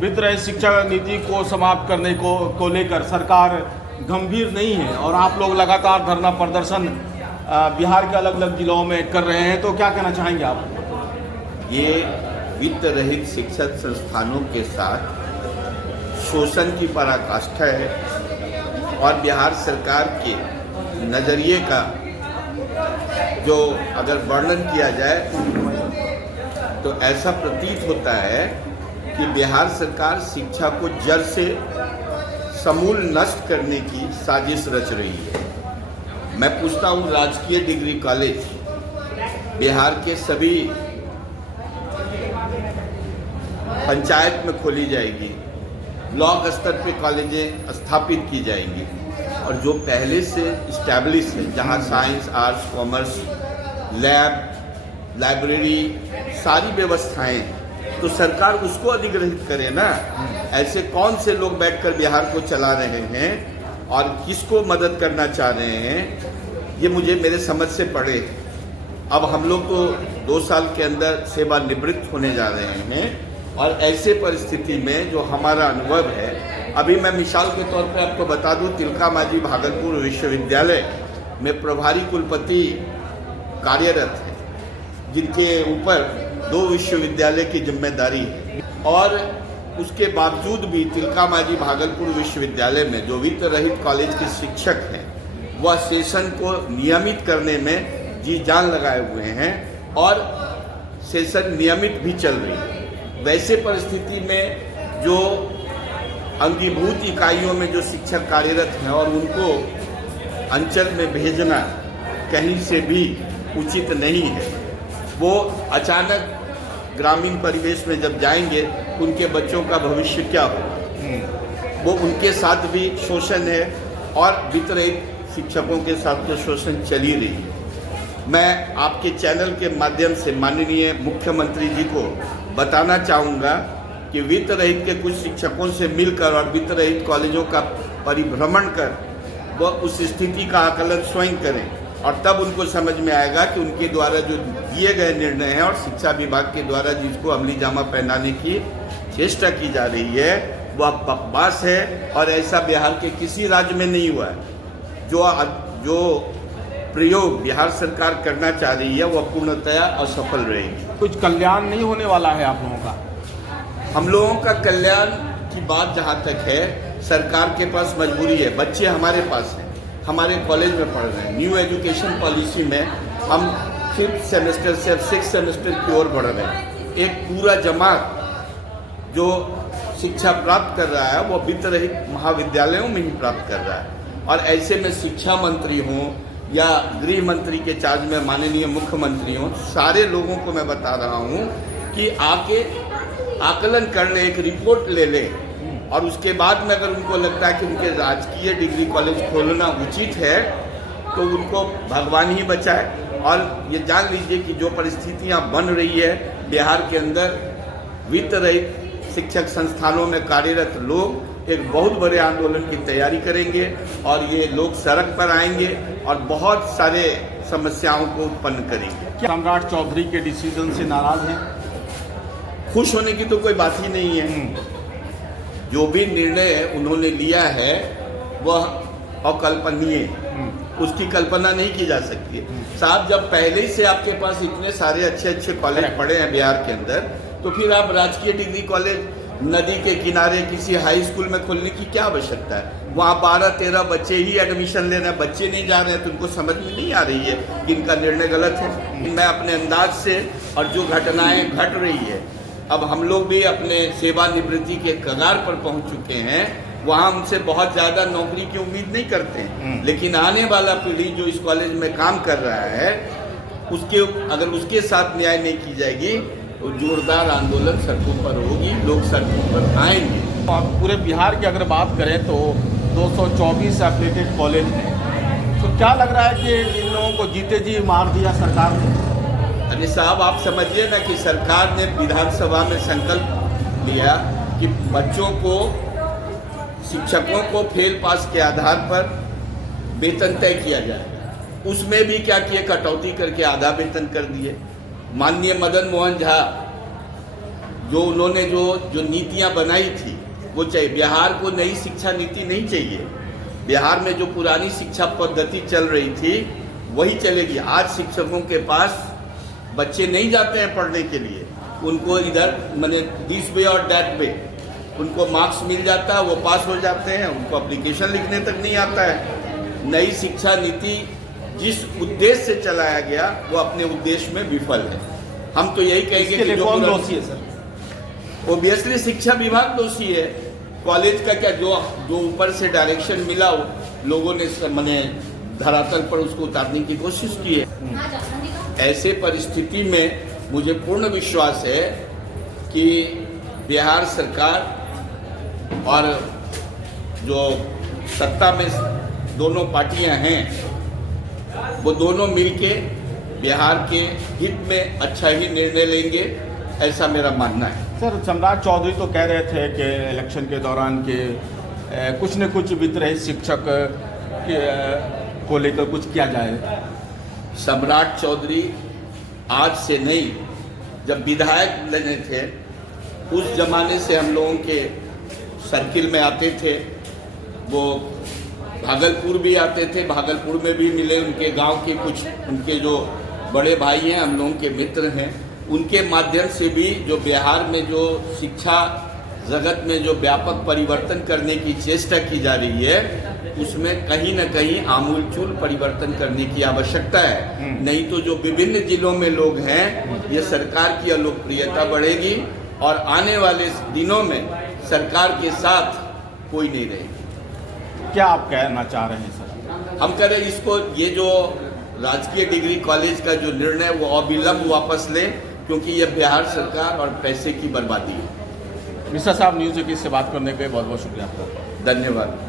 वित्त रहित शिक्षा नीति को समाप्त करने को लेकर सरकार गंभीर नहीं है और आप लोग लगातार धरना प्रदर्शन बिहार के अलग अलग जिलों में कर रहे हैं, तो क्या कहना चाहेंगे आप? ये वित्त रहित शिक्षण संस्थानों के साथ शोषण की पराकाष्ठा है और बिहार सरकार के नज़रिए का जो अगर वर्णन किया जाए तो ऐसा प्रतीत होता है कि बिहार सरकार शिक्षा को जड़ से समूल नष्ट करने की साजिश रच रही है। मैं पूछता हूँ, राजकीय डिग्री कॉलेज बिहार के सभी पंचायत में खोली जाएगी, ब्लॉक स्तर पे कॉलेजें स्थापित की जाएंगी और जो पहले से इस्टेब्लिश है, जहाँ science, arts, commerce, lab, library, सारी व्यवस्थाएं, तो सरकार उसको अधिग्रहित करे ना। ऐसे कौन से लोग बैठकर बिहार को चला रहे हैं और किसको मदद करना चाह रहे हैं, ये मुझे मेरे समझ से पड़े। अब हम लोग तो 2 साल के अंदर सेवानिवृत्त होने जा रहे हैं और ऐसे परिस्थिति में जो हमारा अनुभव है, अभी मैं मिसाल के तौर पे आपको बता दूं, तिलका मांझी भागलपुर विश्वविद्यालय में प्रभारी कुलपति कार्यरत है, जिनके ऊपर 2 विश्वविद्यालय की जिम्मेदारी है और उसके बावजूद भी तिलका मांझी भागलपुर विश्वविद्यालय में जो वित्त रहित कॉलेज के शिक्षक हैं, वह सेशन को नियमित करने में जी जान लगाए हुए हैं और सेशन नियमित भी चल रही है। वैसे परिस्थिति में जो अंगीभूत इकाइयों में जो शिक्षक कार्यरत हैं और उनको अंचल में भेजना कहीं से भी उचित नहीं है। वो अचानक ग्रामीण परिवेश में जब जाएंगे, उनके बच्चों का भविष्य क्या होगा? वो उनके साथ भी शोषण है और वित्त रहित शिक्षकों के साथ तो शोषण चल ही रही है। मैं आपके चैनल के माध्यम से माननीय मुख्यमंत्री जी को बताना चाहूँगा कि वित्त रहित के कुछ शिक्षकों से मिलकर और वित्त रहित कॉलेजों का परिभ्रमण कर वह उस स्थिति का आकलन स्वयं करें और तब उनको समझ में आएगा कि उनके द्वारा जो दिए गए निर्णय हैं और शिक्षा विभाग के द्वारा जिसको अमली जामा पहनाने की चेष्टा की जा रही है, वह बकवास है और ऐसा बिहार के किसी राज्य में नहीं हुआ है। जो प्रयोग बिहार सरकार करना चाह रही है वह पूर्णतया असफल रहेगी। कुछ कल्याण नहीं होने वाला है आप लोगों का? हम लोगों का कल्याण की बात जहाँ तक है, सरकार के पास मजबूरी है। बच्चे हमारे पास हैं, हमारे कॉलेज में पढ़ रहे हैं। न्यू एजुकेशन पॉलिसी में हम 5th सेमेस्टर से 6th सेमेस्टर की ओर बढ़ रहे हैं। एक पूरा जमात जो शिक्षा प्राप्त कर रहा है वो वित्त रहित महाविद्यालयों में ही प्राप्त कर रहा है और ऐसे में शिक्षा मंत्री हों या गृह मंत्री के चार्ज में माननीय मुख्यमंत्री हों, सारे लोगों को मैं बता रहा हूँ कि आके आकलन कर ले, एक रिपोर्ट ले ले और उसके बाद में अगर उनको लगता है कि उनके राजकीय डिग्री कॉलेज खोलना उचित है तो उनको भगवान ही बचाए। और ये जान लीजिए कि जो परिस्थितियाँ बन रही है बिहार के अंदर, वित्त रहित शिक्षक संस्थानों में कार्यरत लोग एक बहुत बड़े आंदोलन की तैयारी करेंगे और ये लोग सड़क पर आएंगे और बहुत सारे समस्याओं को उत्पन्न करेंगे। क्या सम्राट चौधरी के डिसीजन से नाराज हैं? खुश होने की तो कोई बात ही नहीं है। जो भी निर्णय उन्होंने लिया है वह अकल्पनीय है, उसकी कल्पना नहीं की जा सकती है। साहब, जब पहले ही से आपके पास इतने सारे अच्छे अच्छे कॉलेज पड़े हैं बिहार के अंदर, तो फिर आप राजकीय डिग्री कॉलेज नदी के किनारे किसी हाई स्कूल में खोलने की क्या आवश्यकता है? वहाँ 12-13 बच्चे ही एडमिशन ले रहे हैं, बच्चे नहीं जा रहे हैं, तो उनको समझ में नहीं आ रही है कि इनका निर्णय गलत है। मैं अपने अंदाज से और जो घटनाएं घट रही है, अब हम लोग भी अपने सेवानिवृत्ति के कगार पर पहुँच चुके हैं। वहाँ उनसे बहुत ज़्यादा नौकरी की उम्मीद नहीं करते हैं, लेकिन आने वाला पीढ़ी जो इस कॉलेज में काम कर रहा है, अगर उसके साथ न्याय नहीं की जाएगी तो जोरदार आंदोलन सड़कों पर होगी, लोग सड़कों पर आएंगे। पूरे बिहार की अगर बात करें तो 224 एफिलिएटेड कॉलेज हैं, तो क्या लग रहा है कि इन लोगों को जीते जी मार दिया सरकार ने? अरे साहब, आप समझिए ना कि सरकार ने विधानसभा में संकल्प लिया कि बच्चों को, शिक्षकों को फेल पास के आधार पर वेतन तय किया जाएगा। उसमें भी क्या किए, कटौती करके आधा वेतन कर दिए। माननीय मदन मोहन झा जो उन्होंने जो नीतियां बनाई थी वो चाहिए। बिहार को नई शिक्षा नीति नहीं चाहिए। बिहार में जो पुरानी शिक्षा पद्धति चल रही थी वही चलेगी। आज शिक्षकों के पास बच्चे नहीं जाते हैं पढ़ने के लिए, उनको इधर माने दिस वे और दैट वे, उनको मार्क्स मिल जाता है, वो पास हो जाते हैं, उनको एप्लीकेशन लिखने तक नहीं आता है। नई शिक्षा नीति जिस उद्देश्य से चलाया गया वो अपने उद्देश्य में विफल है। हम तो यही कहेंगे कि जो कौन दोषी है सर? ओबियसली शिक्षा विभाग दोषी है। कॉलेज का क्या जो ऊपर से डायरेक्शन मिला लोगों ने माने धरातल पर उसको उतारने की कोशिश की है। ऐसे परिस्थिति में मुझे पूर्ण विश्वास है कि बिहार सरकार और जो सत्ता में दोनों पार्टियां हैं वो दोनों मिलके बिहार के हित में अच्छा ही निर्णय लेंगे, ऐसा मेरा मानना है। सर, सम्राट चौधरी तो कह रहे थे कि इलेक्शन के दौरान के कुछ न कुछ वित्त शिक्षक को लेकर कुछ किया जाए। सम्राट चौधरी आज से नहीं, जब विधायक बने थे उस जमाने से हम लोगों के सर्किल में आते थे। वो भागलपुर भी आते थे, भागलपुर में भी मिले। उनके गांव के कुछ उनके जो बड़े भाई हैं, हम लोगों के मित्र हैं, उनके माध्यम से भी जो बिहार में जो शिक्षा जगत में जो व्यापक परिवर्तन करने की चेष्टा की जा रही है उसमें कहीं न कहीं आमूलचूल परिवर्तन करने की आवश्यकता है। नहीं तो जो विभिन्न जिलों में लोग हैं, ये सरकार की अलोकप्रियता बढ़ेगी और आने वाले दिनों में सरकार के साथ कोई नहीं रहेगी। क्या आप कहना चाह रहे हैं सर? हम कह रहे हैं इसको, ये जो राजकीय डिग्री कॉलेज का जो निर्णय वो अविलंब वापस लें, क्योंकि ये बिहार सरकार और पैसे की बर्बादी है। मिश्रा साहब, न्यूज़ 21 से बात करने के लिए बहुत बहुत शुक्रिया आपका। धन्यवाद।